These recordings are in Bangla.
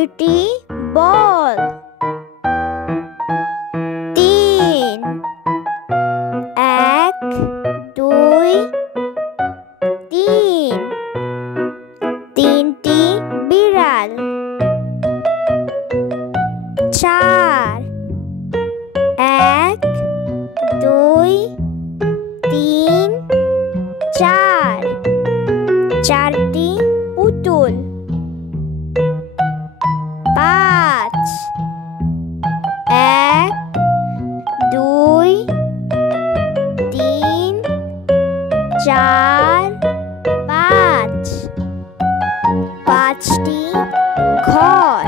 দুইটি বল। 3 1 2 3 তিনটি বিড়াল। 4 1 2 3 4 চারটি পুতুল। 5 1 2 3 4 5 পাঁচটি ঘর।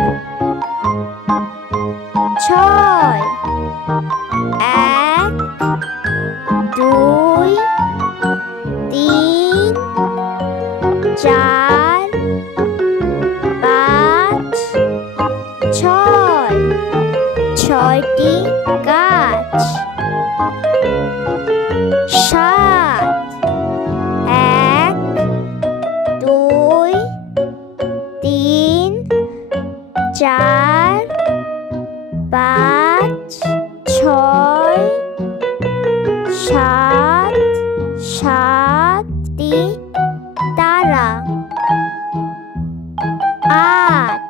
6 1 2 3 4 5 6 ছয়টি গাছ। 7 1 2 3 4 5 6 7 সাতটি তারা। 8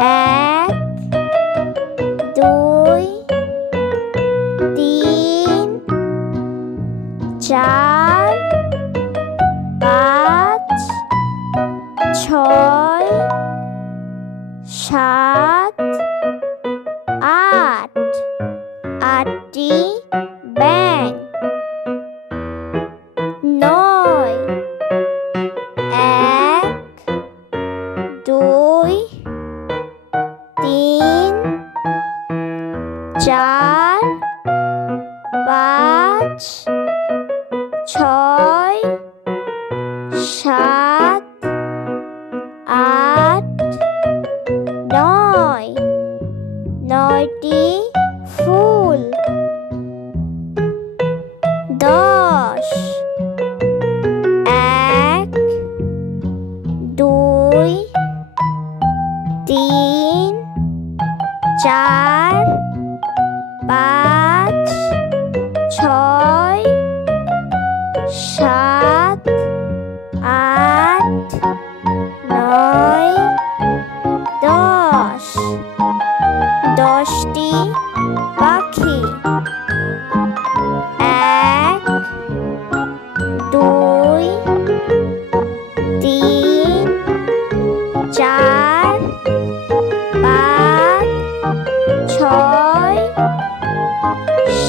1 2 3 4 5 6 7 8 আটটি ব্যাঙ। 9 1 2 3 4 5 6 7 8 9 নয়টি ফুল। 10 1 2 3 4 5 6 7 8 9 10 দশটি পাখি। 1 2 3 4 5 6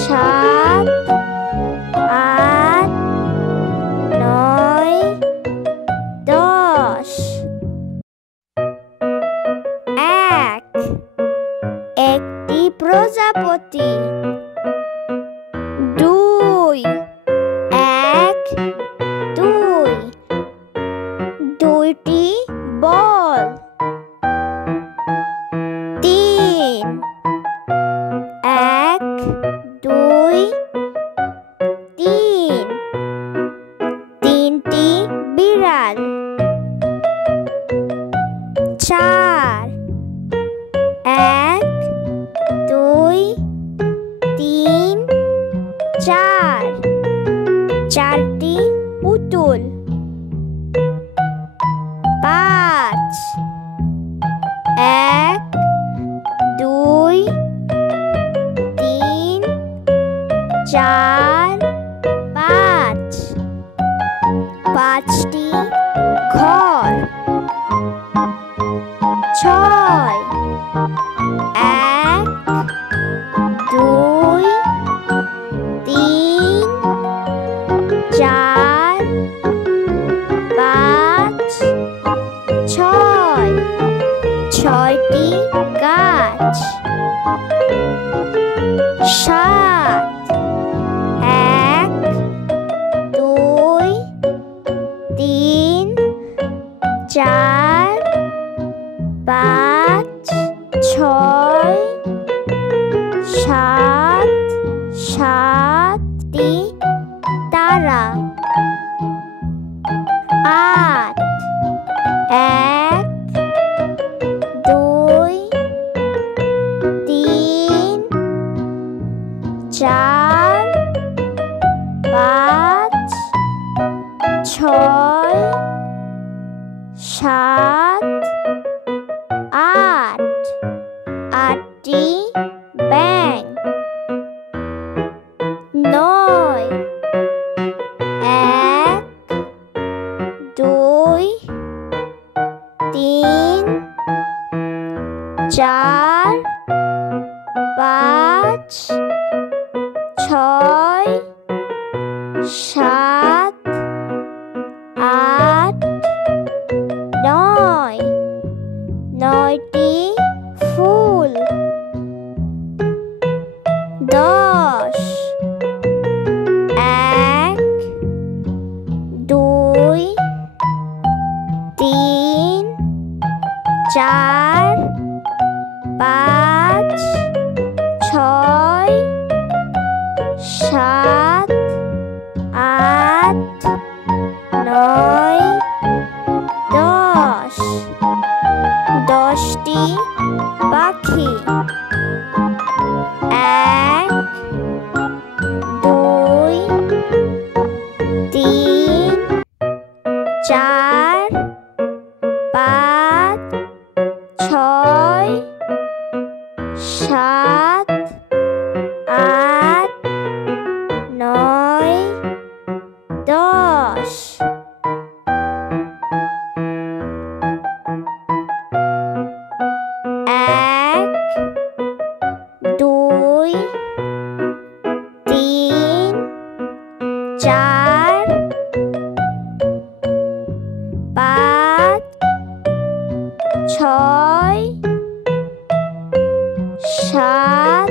7 8 9 10 একটি প্রজাপতি। 2 1 2 দুইটি বল। 3 1 2 3 তিনটি বিড়াল। 4 1 2 3 4 চারটি পুতুল। 5 1 2 3 4 5 পাঁচটি ঘর। 6 1 2 3 4 5 6 ছয়টি গাছ। 7 1 2 3 4 5 6 7 সাতটি তারা। 8 1 2 ছয়, সাত, আট, আটটি ব্যাঙ। নয়, এক, দুই, তিন, চার, পাঁচ, ছয়, সাত, আট, নয়, নয়টি ফুল। দশ, এক, দুই, তিন, চার, পাঁচ, ছয়, সাত, আট, নয়, দশ, দশটি পাখি। এক, দুই, তিন, চার, পাঁচ, ছয়, সাত, আট, নয়, দশ। এক, দুই, তিন, চার, পাঁচ, ছয়, সাত,